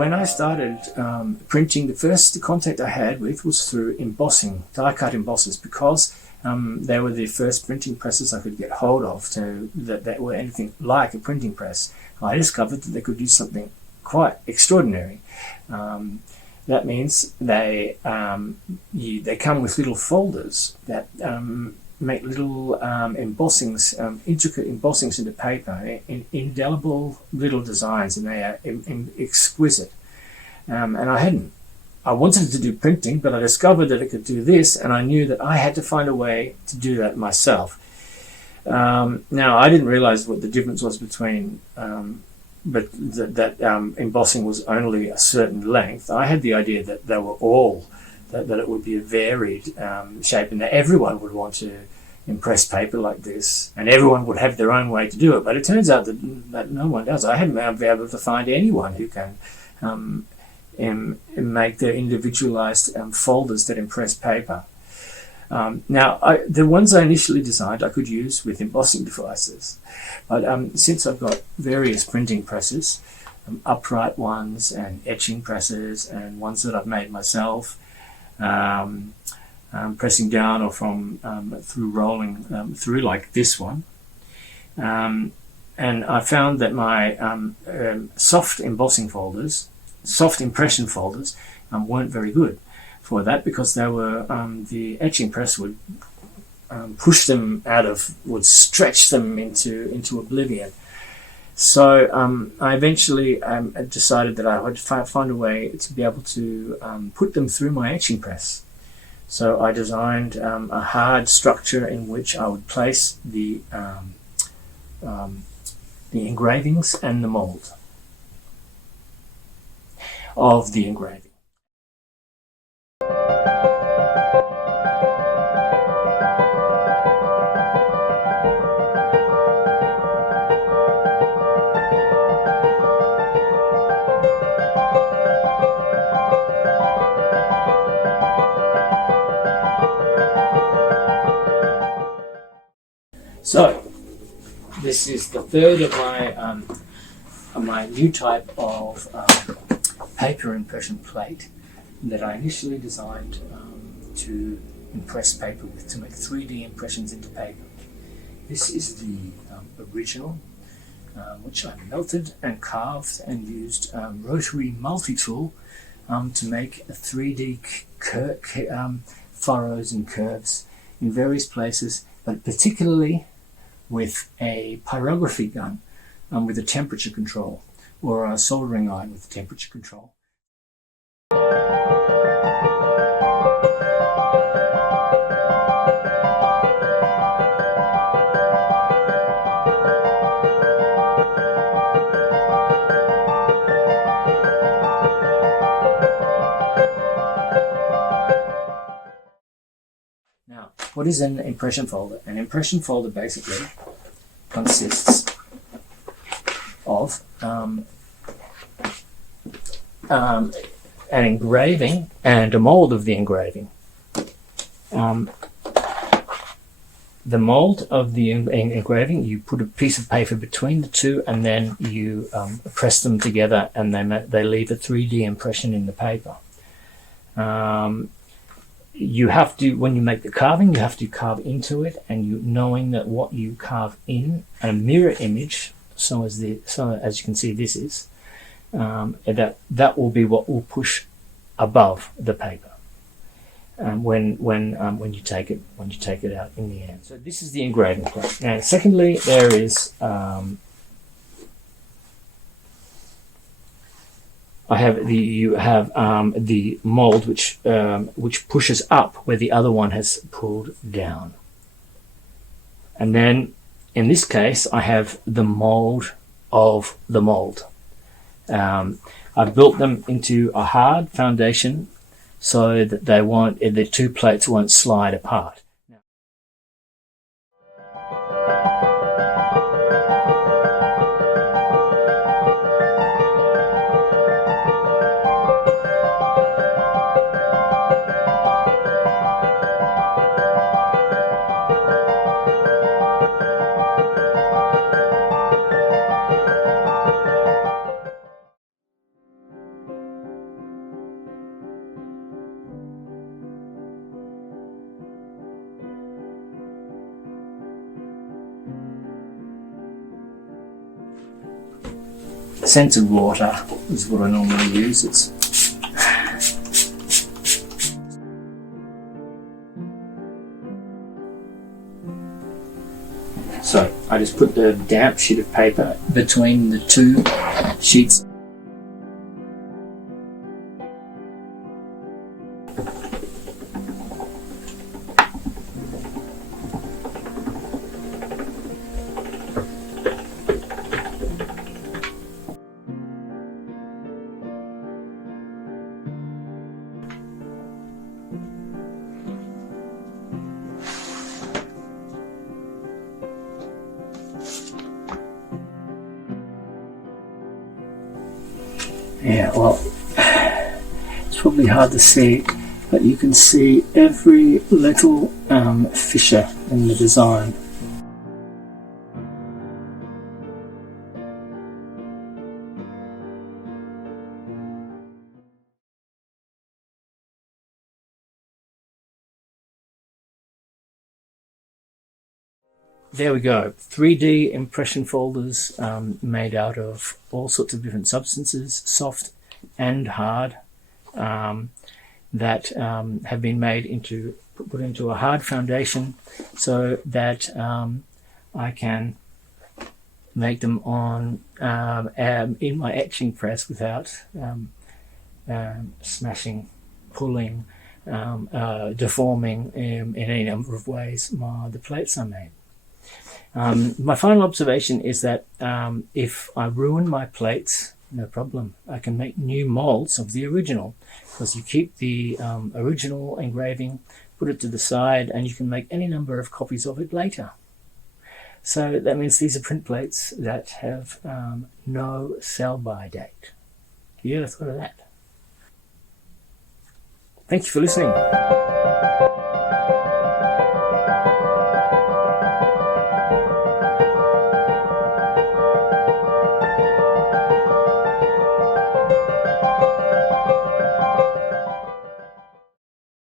When I started printing, the first contact I had with was through embossing, die-cut embossers, because they were the first printing presses I could get hold of that were anything like a printing press. I discovered that they could do something quite extraordinary. That means they come with little folders that make little embossings, intricate embossings into paper, indelible little designs, and they are exquisite. And I wanted to do printing, but I discovered that it could do this, and I knew that I had to find a way to do that myself. Now, I didn't realize what the difference was between that embossing was only a certain length. I had the idea that they were all that it would be a varied shape, and that everyone would want to impress paper like this, and everyone would have their own way to do it. But it turns out that no one does. I haven't been able to find anyone who can make their individualized folders that impress paper. Now, the ones I initially designed I could use with embossing devices, but since I've got various printing presses, upright ones and etching presses, and ones that I've made myself, pressing down or through rolling through, like this one, and I found that my soft embossing folders, soft impression folders, weren't very good for that, because they were the etching press would push them would stretch them into oblivion. So I eventually decided that I would find a way to be able to put them through my etching press. So I designed a hard structure in which I would place the engravings and the mold of the engraving. So this is the third of my new type of paper impression plate that I initially designed to impress paper with, to make 3D impressions into paper. This is the original, which I melted and carved and used rotary multi-tool to make a 3D furrows and curves in various places, but particularly with a pyrography gun with a temperature control, or a soldering iron with a temperature control. Now, what is an impression folder? An impression folder basically consists of an engraving and a mold of the engraving. The mold of the engraving, you put a piece of paper between the two, and then you press them together, and they leave a 3D impression in the paper. You have to, when you make the carving, you have to carve into it, and knowing that what you carve in a mirror image, so as you can see, this is that will be what will push above the paper when you take it out in the end. So this is the engraving plate. Now, secondly, there is you have the mold which pushes up where the other one has pulled down, and then in this case I have the mold of the mold. I've built them into a hard foundation so that the two plates won't slide apart. scented water is what I normally use. So I just put the damp sheet of paper between the two sheets. Yeah, well, it's probably hard to see, but you can see every little fissure in the design. There we go, 3D impression folders made out of all sorts of different substances, soft and hard, that have been made put into a hard foundation so that I can make them on in my etching press without smashing, pulling, deforming in any number of ways the plates I made. My final observation is that if I ruin my plates, no problem. I can make new molds of the original, because you keep the original engraving, put it to the side, and you can make any number of copies of it later. So that means these are print plates that have no sell-by date. You ever thought of that? Thank you for listening.